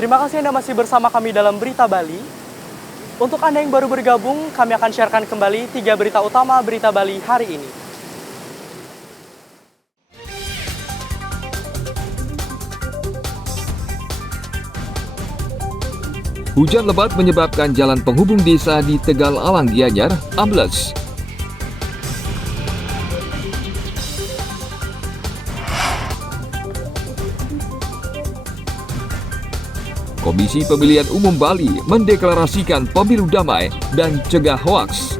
Terima kasih Anda masih bersama kami dalam Berita Bali. Untuk Anda yang baru bergabung, kami akan sharekan kembali 3 berita utama Berita Bali hari ini. Hujan lebat menyebabkan jalan penghubung desa di Tegal Alang Gianyar ambles. Komisi Pemilihan Umum Bali mendeklarasikan pemilu damai dan cegah hoaks.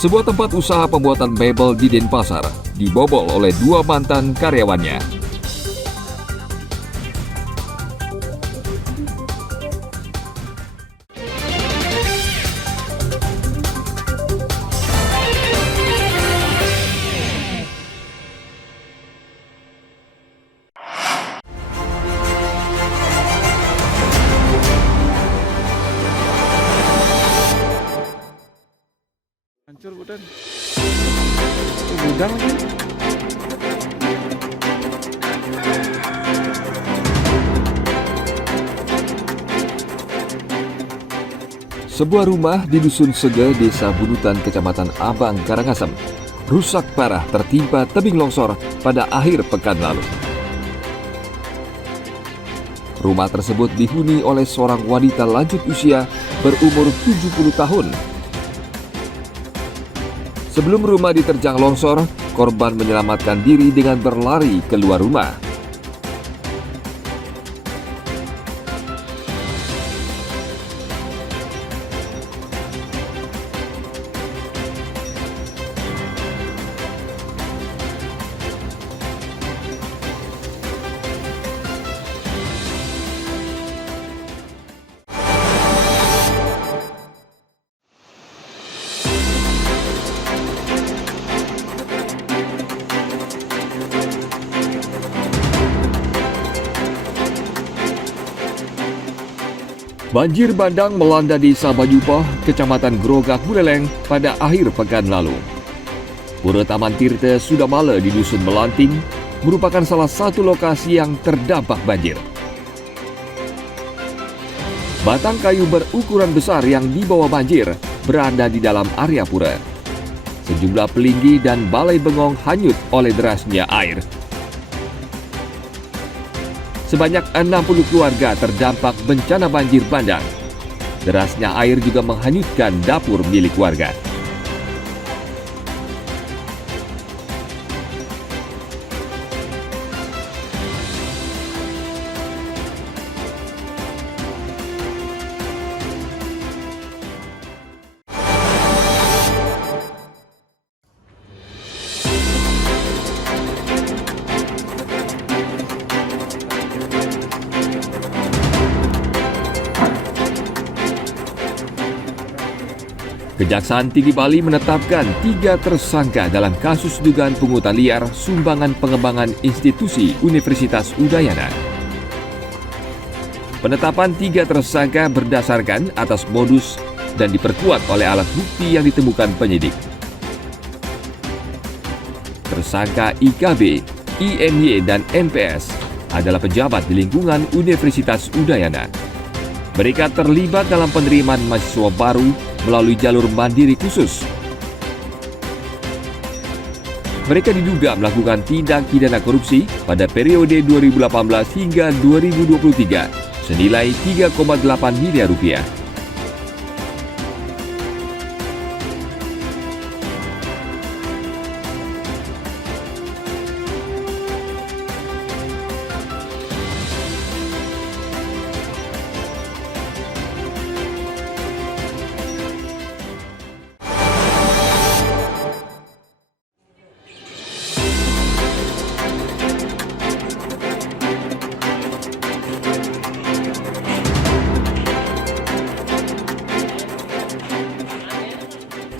Sebuah tempat usaha pembuatan mebel di Denpasar dibobol oleh 2 mantan karyawannya. Hancur budan. Gudang lagi. Sebuah rumah di Dusun Sege, Desa Bunutan, Kecamatan Abang, Karangasem, rusak parah tertimpa tebing longsor pada akhir pekan lalu. Rumah tersebut dihuni oleh seorang wanita lanjut usia berumur 70 tahun. Sebelum rumah diterjang longsor, korban menyelamatkan diri dengan berlari keluar rumah. Banjir bandang melanda Desa Bayupoh, Kecamatan Grogak, Buleleng pada akhir pekan lalu. Pura Taman Tirta Sudamala di Dusun Melanting merupakan salah satu lokasi yang terdampak banjir. Batang kayu berukuran besar yang dibawa banjir berada di dalam area pura. Sejumlah pelinggi dan balai bengong hanyut oleh derasnya air. Sebanyak 60 keluarga terdampak bencana banjir bandang. Derasnya air juga menghanyutkan dapur milik warga. Kejaksaan Tinggi Bali menetapkan 3 tersangka dalam kasus dugaan pungutan liar sumbangan pengembangan institusi Universitas Udayana. Penetapan 3 tersangka berdasarkan atas modus dan diperkuat oleh alat bukti yang ditemukan penyidik. Tersangka IKB, IMY, dan MPS adalah pejabat di lingkungan Universitas Udayana. Mereka terlibat dalam penerimaan mahasiswa baru melalui jalur mandiri khusus. Mereka diduga melakukan tindak pidana korupsi pada periode 2018 hingga 2023 senilai 3,8 miliar rupiah.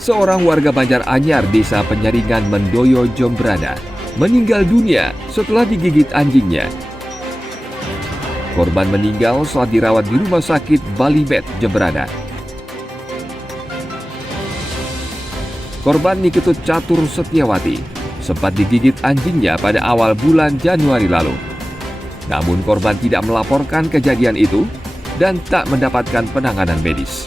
Seorang warga Banjar Anyar, Desa Penyaringan, Mendoyo, Jembrana, meninggal dunia setelah digigit anjingnya. Korban meninggal saat dirawat di Rumah Sakit Bali Med, Jembrana. korban Niketut Catur Setiawati sempat digigit anjingnya pada awal bulan Januari lalu. Namun korban tidak melaporkan kejadian itu dan tak mendapatkan penanganan medis.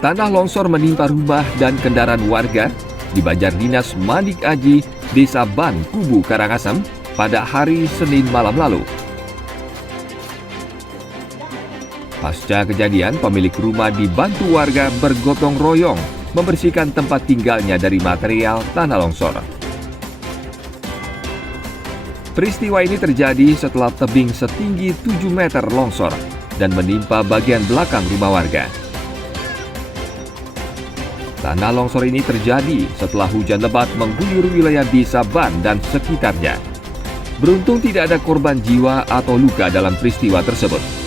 Tanah longsor menimpa rumah dan kendaraan warga di Banjar Dinas Manik Aji, Desa Ban, Kubu, Karangasem pada hari Senin malam lalu. Pasca kejadian, pemilik rumah dibantu warga bergotong royong membersihkan tempat tinggalnya dari material tanah longsor. Peristiwa ini terjadi setelah tebing setinggi 7 meter longsor dan menimpa bagian belakang rumah warga. Tanah longsor ini terjadi setelah hujan lebat mengguyur wilayah Desa Ban dan sekitarnya. Beruntung tidak ada korban jiwa atau luka dalam peristiwa tersebut.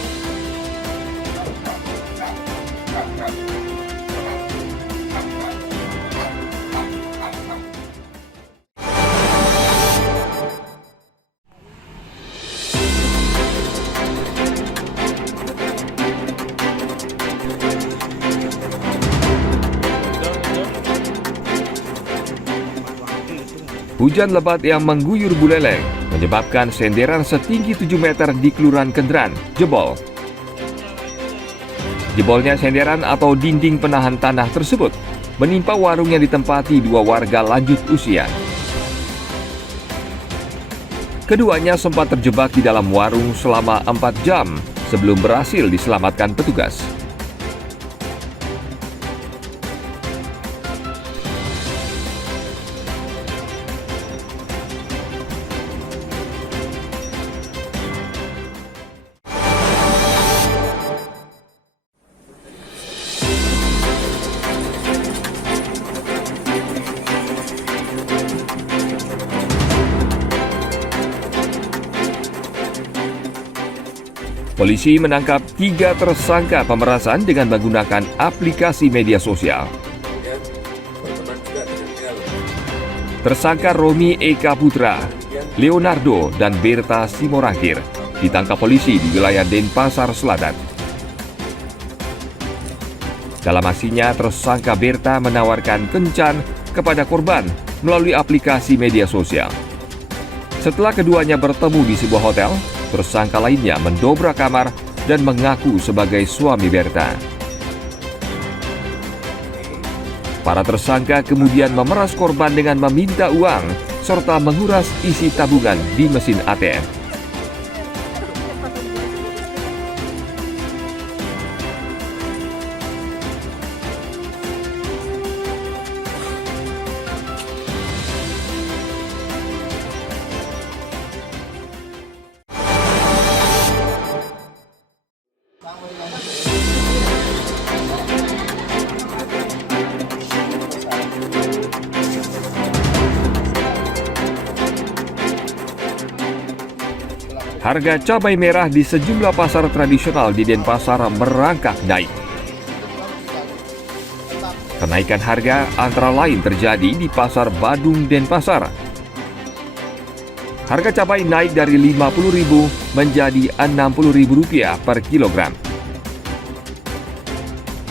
Hujan lebat yang mengguyur Buleleng menyebabkan senderan setinggi 7 meter di Kelurahan Kendran jebol. Jebolnya senderan atau dinding penahan tanah tersebut menimpa warung yang ditempati 2 warga lanjut usia. Keduanya sempat terjebak di dalam warung selama 4 jam sebelum berhasil diselamatkan petugas. Polisi menangkap 3 tersangka pemerasan dengan menggunakan aplikasi media sosial. Tersangka Romi Eka Putra, Leonardo, dan Berta Simorangkir ditangkap polisi di wilayah Denpasar Selatan. Dalam aksinya, tersangka Berta menawarkan kencan kepada korban melalui aplikasi media sosial. Setelah keduanya bertemu di sebuah hotel, tersangka lainnya mendobrak kamar dan mengaku sebagai suami Berta. Para tersangka kemudian memeras korban dengan meminta uang serta menguras isi tabungan di mesin ATM. Harga cabai merah di sejumlah pasar tradisional di Denpasar merangkak naik. Kenaikan harga antara lain terjadi di Pasar Badung, Denpasar. Harga cabai naik dari Rp50.000 menjadi Rp60.000 per kilogram.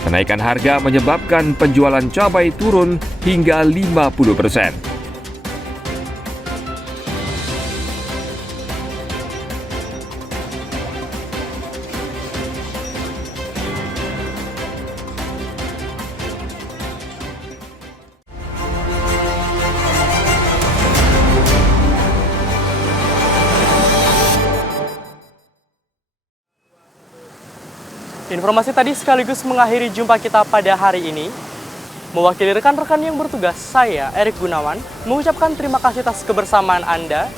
Kenaikan harga menyebabkan penjualan cabai turun hingga 50%. Informasi tadi sekaligus mengakhiri jumpa kita pada hari ini. Mewakili rekan-rekan yang bertugas, saya, Erik Gunawan, mengucapkan terima kasih atas kebersamaan Anda.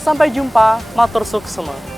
Sampai jumpa, matur suksema.